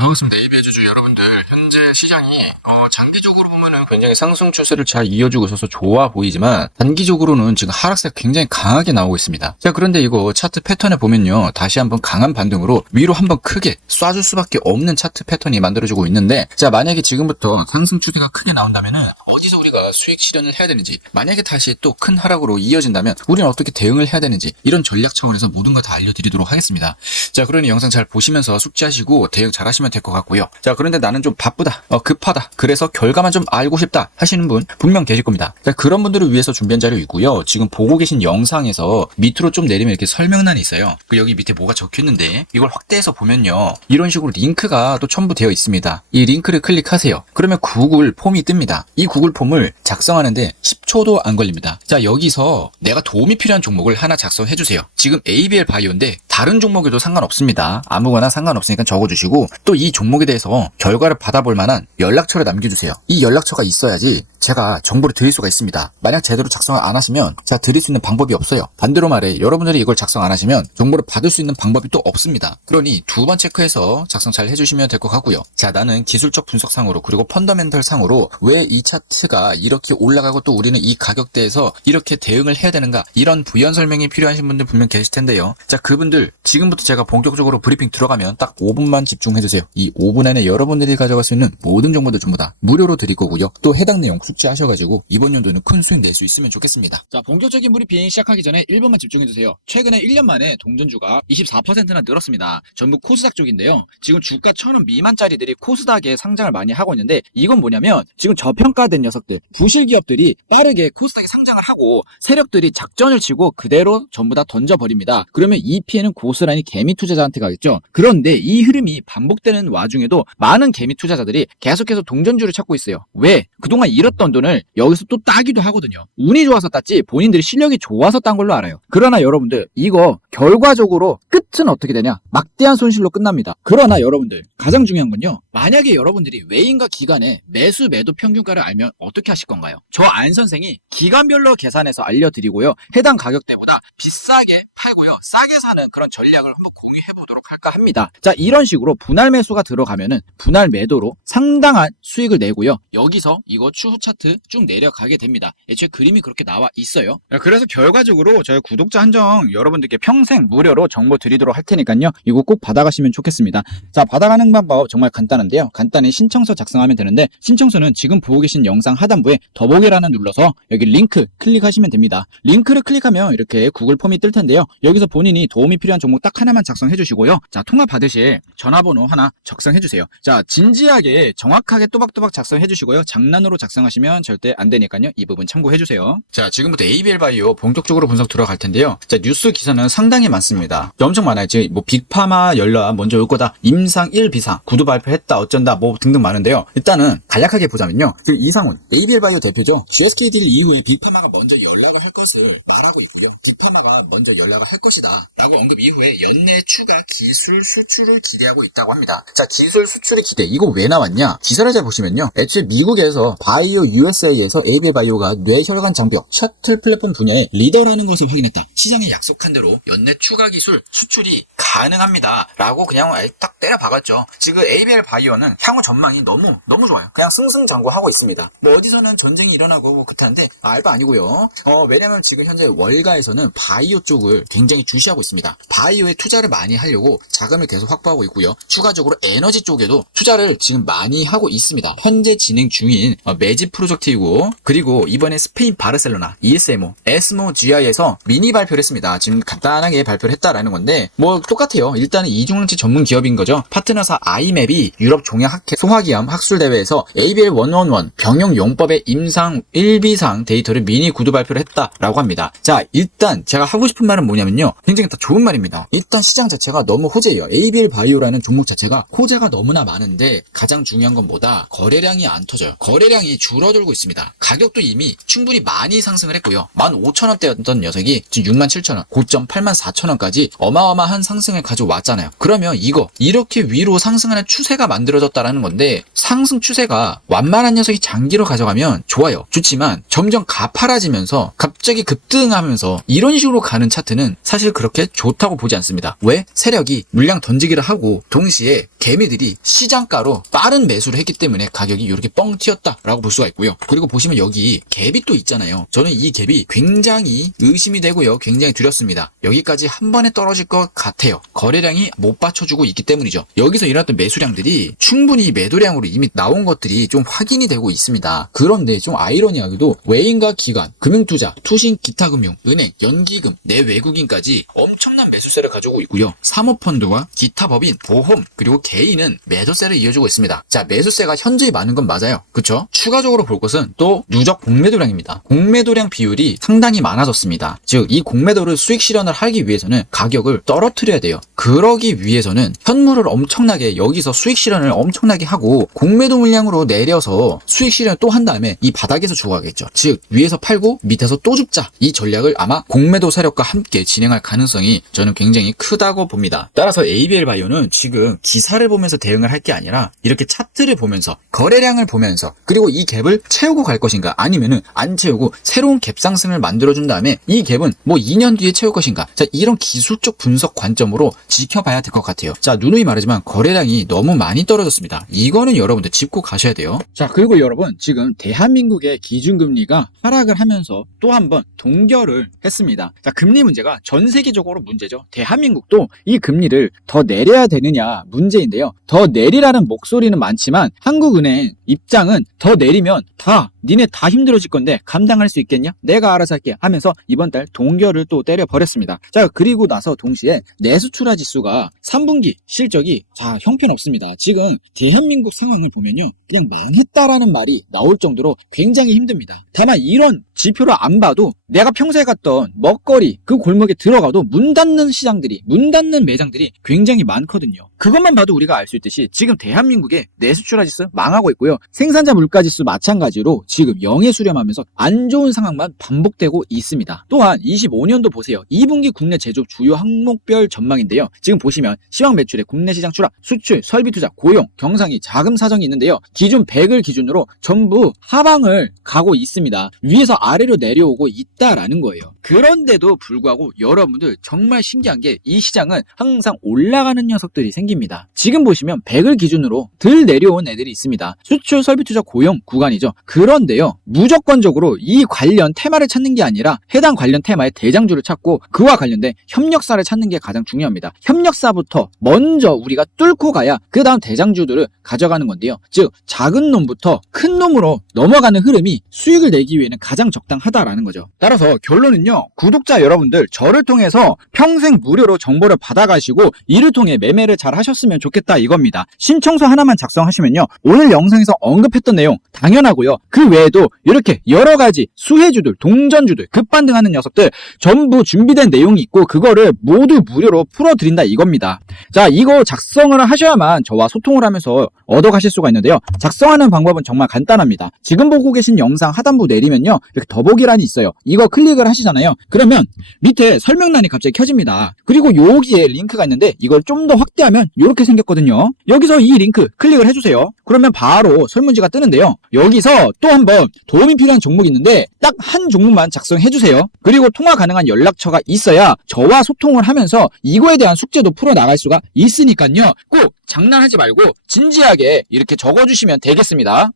반갑습니다. AB의 주주 여러분들. 현재 시장이 어, 장기적으로 보면은 굉장히 상승 추세를 잘 이어주고 있어서 좋아 보이지만 단기적으로는 지금 하락세가 굉장히 강하게 나오고 있습니다. 자 그런데 이거 차트 패턴에 보면요. 다시 한번 강한 반등으로 위로 한번 크게 쏴줄 수밖에 없는 차트 패턴이 만들어지고 있는데 자 만약에 지금부터 상승 추세가 크게 나온다면은 어디서 우리가 수익 실현을 해야 되는지 만약에 다시 또 큰 하락으로 이어진다면 우리는 어떻게 대응을 해야 되는지 이런 전략 차원에서 모든 걸 다 알려드리도록 하겠습니다. 자 그러니 영상 잘 보시면서 숙지하시고 대응 잘 하시면 될 것 같고요. 자 그런데 나는 좀 바쁘다, 어, 급하다, 그래서 결과만 좀 알고 싶다 하시는 분 분명 계실 겁니다. 자 그런 분들을 위해서 준비한 자료 있고요. 지금 보고 계신 영상에서 밑으로 좀 내리면 이렇게 설명란이 있어요. 그 여기 밑에 뭐가 적혀있는데 이걸 확대해서 보면요. 이런 식으로 링크가 또 첨부 되어 있습니다. 이 링크를 클릭하세요. 그러면 구글 폼이 뜹니다. 이 구글 폼을 작성하는데 10초도 안 걸립니다. 자 여기서 내가 도움이 필요한 종목을 하나 작성해 주세요. 지금 ABL 바이오인데 다른 종목에도 상관없습니다. 아무거나 상관없으니까 적어주시고 또 이 종목에 대해서 결과를 받아볼 만한 연락처를 남겨주세요. 이 연락처가 있어야지 제가 정보를 드릴 수가 있습니다. 만약 제대로 작성을 안 하시면 제가 드릴 수 있는 방법이 없어요. 반대로 말해 여러분들이 이걸 작성 안 하시면 정보를 받을 수 있는 방법이 또 없습니다. 그러니 두 번 체크해서 작성 잘 해주시면 될 것 같고요. 자 나는 기술적 분석상으로 그리고 펀더멘털 상으로 왜 이 차트가 이렇게 올라가고 또 우리는 이 가격대에서 이렇게 대응을 해야 되는가 이런 부연 설명이 필요하신 분들 분명 계실 텐데요. 자 그분들 지금부터 제가 본격적으로 브리핑 들어가면 딱 5분만 집중해주세요. 이 5분 안에 여러분들이 가져갈 수 있는 모든 정보들 전부 다 무료로 드릴 거고요. 또 해당 내용 숙지하셔가지고 이번 연도는 큰 수익 낼 수 있으면 좋겠습니다. 자, 본격적인 브리핑 시작하기 전에 1번만 집중해주세요. 최근에 1년 만에 동전주가 24%나 늘었습니다. 전부 코스닥 쪽인데요. 지금 주가 1000원 미만짜리들이 코스닥에 상장을 많이 하고 있는데 이건 뭐냐면 지금 저평가된 녀석들, 부실 기업들이 빠르게 코스닥에 상장을 하고 세력들이 작전을 치고 그대로 전부 다 던져버립니다. 그러면 이 피해는 고스란히 개미 투자자한테 가겠죠. 그런데 이 흐름이 반복되는 와중에도 많은 개미 투자자들이 계속해서 동전주를 찾고 있어요. 왜? 그동안 잃었던 돈을 여기서 또 따기도 하거든요. 운이 좋아서 땄지 본인들이 실력이 좋아서 딴 걸로 알아요. 그러나 여러분들 이거 결과적으로 끝은 어떻게 되냐? 막대한 손실로 끝납니다. 그러나 여러분들 가장 중요한 건요. 만약에 여러분들이 외인과 기관의 매수 매도 평균가를 알면 어떻게 하실 건가요? 저 안 선생이 기간별로 계산해서 알려드리고요. 해당 가격대보다 비싸게 팔고요. 싸게 사는 그런 전략을 한번 공유해 보도록 할까 합니다. 자, 이런 식으로 분할 매수가 들어가면은 분할 매도로 상당한 수익을 내고요. 여기서 이거 추후 차트 쭉 내려가게 됩니다. 애초에 그림이 그렇게 나와 있어요. 그래서 결과적으로 저희 구독자 한정 여러분들께 평생 무료로 정보 드리도록 할 테니까요. 이거 꼭 받아가시면 좋겠습니다. 자, 받아가는 방법 정말 간단한데요. 간단히 신청서 작성하면 되는데 신청서는 지금 보고 계신 영상 하단부에 더보기란을 눌러서 여기 링크 클릭하시면 됩니다. 링크를 클릭하면 이렇게 구글 폼이 뜰 텐데요. 여기서 본인이 도움이 필요한 종목 딱 하나만 작성해 주시고요. 자, 통화 받으실 전화번호 하나 작성해 주세요. 자, 진지하게 정확하게 또박또박 작성해 주시고요. 장난으로 작성하시면 절대 안 되니까요. 이 부분 참고해 주세요. 자, 지금부터 ABL 바이오 본격적으로 분석 들어갈 텐데요. 자, 뉴스 기사는 상당히 많습니다. 엄청 많아요. 지금 뭐 빅파마 연락 먼저 올 거다. 임상 1 비상 구두 발표했다 어쩐다 뭐 등등 많은데요. 일단은 간략하게 보자면요. 지금 이상훈 ABL 바이오 대표죠. GSK 딜 이후에 빅파마가 먼저 연락을 할 것을 말하고 있고요. 빅파마가 먼저 연락 을 할 것이다. 라고 언급 이후에 연내 추가 기술 수출을 기대하고 있다고 합니다. 자, 기술 수출의 기대. 이거 왜 나왔냐? 기사를 잘 보시면요. 애초에 미국에서 바이오 USA에서 ABL 바이오가 뇌혈관 장벽 셔틀 플랫폼 분야의 리더라는 것을 확인했다. 시장에 약속한 대로 연내 추가 기술 수출이 가능합니다. 라고 그냥 딱 때려 박았죠. 지금 ABL 바이오는 향후 전망이 너무 너무 좋아요. 그냥 승승장구하고 있습니다. 뭐 어디서는 전쟁이 일어나고 뭐 그렇다는데 알바 아니고요. 어, 왜냐면 지금 현재 월가에서는 바이오 쪽을 굉장히 주시하고 있습니다. 바이오에 투자를 많이 하려고 자금을 계속 확보하고 있고요. 추가적으로 에너지 쪽에도 투자를 지금 많이 하고 있습니다. 현재 진행 중인 어, 매직 프로젝트이고 그리고 이번에 스페인 바르셀로나 ESMO, 에스모 GI에서 미니 발표를 했습니다. 지금 간단하게 발표를 했다라는 건데 뭐 똑같아요. 일단은 이중항체 전문 기업인 거죠. 파트너사 아이맵이 유럽 종양학회 소화기암 학술 대회에서 ABL111 병용 용법의 임상 1비상 데이터를 미니 구두 발표를 했다라고 합니다. 자, 일단 제가 하고 싶은 말은 뭐냐 면요. 굉장히 다 좋은 말입니다. 일단 시장 자체가 너무 호재예요. ABL 바이오라는 종목 자체가 호재가 너무나 많은데 가장 중요한 건 뭐다? 거래량이 안 터져요. 거래량이 줄어들고 있습니다. 가격도 이미 충분히 많이 상승을 했고요. 15,000원대였던 녀석이 지금 67,000원, 고점 84,000원까지 어마어마한 상승을 가져왔잖아요. 그러면 이거 이렇게 위로 상승하는 추세가 만들어졌다라는 건데 상승 추세가 완만한 녀석이 장기로 가져가면 좋아요. 좋지만 점점 가파라지면서 갑자기 급등하면서 이런 식으로 가는 차트는 저는 사실 그렇게 좋다고 보지 않습니다. 왜? 세력이 물량 던지기를 하고 동시에 개미들이 시장가로 빠른 매수를 했기 때문에 가격이 이렇게 뻥 튀었다라고 볼 수가 있고요. 그리고 보시면 여기 갭이 또 있잖아요. 저는 이 갭이 굉장히 의심이 되고요. 굉장히 두렵습니다. 여기까지 한 번에 떨어질 것 같아요. 거래량이 못 받쳐주고 있기 때문이죠. 여기서 일어났던 매수량들이 충분히 매도량으로 이미 나온 것들이 좀 확인이 되고 있습니다. 그런데 좀 아이러니하게도 외인과 기관, 금융투자, 투신, 기타금융, 은행, 연기금, 내외국인 까지 엄청난 매수세를 가지고 있고요. 사모펀드와 기타 법인, 보험, 그리고 개인은 매도세를 이어주고 있습니다. 자, 매수세가 현저히 많은 건 맞아요. 그쵸? 추가적으로 볼 것은 또 누적 공매도량입니다. 공매도량 비율이 상당히 많아졌습니다. 즉, 이 공매도를 수익 실현을 하기 위해서는 가격을 떨어뜨려야 돼요. 그러기 위해서는 현물을 엄청나게 여기서 수익 실현을 엄청나게 하고 공매도 물량으로 내려서 수익 실현을 또한 다음에 이 바닥에서 죽어가겠죠. 즉, 위에서 팔고 밑에서 또 죽자. 이 전략을 아마 공매도 세력과 함께 진행할 가능성이 저는 굉장히 크다고 봅니다. 따라서 ABL 바이오는 지금 기사를 보면서 대응을 할 게 아니라 이렇게 차트를 보면서 거래량을 보면서 그리고 이 갭을 채우고 갈 것인가 아니면은 안 채우고 새로운 갭 상승을 만들어준 다음에 이 갭은 뭐 2년 뒤에 채울 것인가. 자 이런 기술적 분석 관점으로 지켜봐야 될 것 같아요. 자 누누이 말하지만 거래량이 너무 많이 떨어졌습니다. 이거는 여러분들 짚고 가셔야 돼요. 자 그리고 여러분 지금 대한민국의 기준금리가 하락을 하면서 또 한 번 동결을 했습니다. 자 금리 문제가 전 세계적으로 문제죠. 대한민국도 이 금리를 더 내려야 되느냐 문제인데요. 더 내리라는 목소리는 많지만 한국은행 입장은 더 내리면 다 니네 다 힘들어질 건데 감당할 수 있겠냐? 내가 알아서 할게 하면서 이번 달 동결을 또 때려 버렸습니다. 자 그리고 나서 동시에 내수출하 지수가 3분기 실적이 자 형편없습니다. 지금 대한민국 상황을 보면요 그냥 망했다라는 말이 나올 정도로 굉장히 힘듭니다. 다만 이런 지표를 안 봐도 내가 평소에 갔던 먹거리 그 골목에 들어가도 문 닫는 시장들이 문 닫는 매장들이 굉장히 많거든요. 그것만 봐도 우리가 알 수 있듯이 지금 대한민국의 내수출하 지수 망하고 있고요. 생산자 물가 지수 마찬가지로 지금 영에 수렴하면서 안 좋은 상황만 반복되고 있습니다. 또한 25년도 보세요. 2분기 국내 제조업 주요 항목별 전망인데요. 지금 보시면 시황 매출의 국내 시장 출하, 수출, 설비 투자, 고용, 경상이 자금 사정이 있는데요. 기준 100을 기준으로 전부 하방을 가고 있습니다. 위에서 아래로 내려오고 있다라는 거예요. 그런데도 불구하고 여러분들 정말 신기한 게 이 시장은 항상 올라가는 녀석들이 생깁니다. 지금 보시면 100을 기준으로 들 내려온 애들이 있습니다. 수출, 설비 투자, 고용 구간이죠. 그런데요. 무조건적으로 이 관련 테마를 찾는 게 아니라 해당 관련 테마의 대장주를 찾고 그와 관련된 협력사를 찾는 게 가장 중요합니다. 협력사부터 먼저 우리가 뚫고 가야 그 다음 대장주들을 가져가는 건데요. 즉 작은 놈부터 큰 놈으로 넘어가는 흐름이 수익을 내기 위해는 가장 적당하다라는 거죠. 따라서 결론은요. 구독자 여러분들 저를 통해서 평생 무료로 정보를 받아가시고 이를 통해 매매를 잘 하셨으면 좋겠다 이겁니다. 신청서 하나만 작성하시면요. 오늘 영상에서 언급했던 내용 당연하고요. 그 외에도 이렇게 여러 가지 수혜주들, 동전주들, 급반등하는 녀석들 전부 준비된 내용이 있고 그거를 모두 무료로 풀어드린다 이겁니다. 자, 이거 작성을 하셔야만 저와 소통을 하면서 얻어가실 수가 있는데요. 작성하는 방법은 정말 간단합니다. 지금 보고 계신 영상 하단부 내리면요. 이렇게 더보기란이 있어요. 이거 클릭을 하시잖아요. 그러면 밑에 설명란이 갑자기 켜집니다. 그리고 여기에 링크가 있는데 이걸 좀 더 확대하면 이렇게 생겼거든요. 여기서 이 링크 클릭을 해주세요. 그러면 바로 설문지가 뜨는데요. 여기서 또 한번 도움이 필요한 종목이 있는데 딱 한 종목만 작성해 주세요. 그리고 통화 가능한 연락처가 있어야 저와 소통을 하면서 이거에 대한 숙제도 풀어 나갈 수가 있으니까요. 꼭 장난하지 말고 진지하게 이렇게 적어주시면 되겠습니다.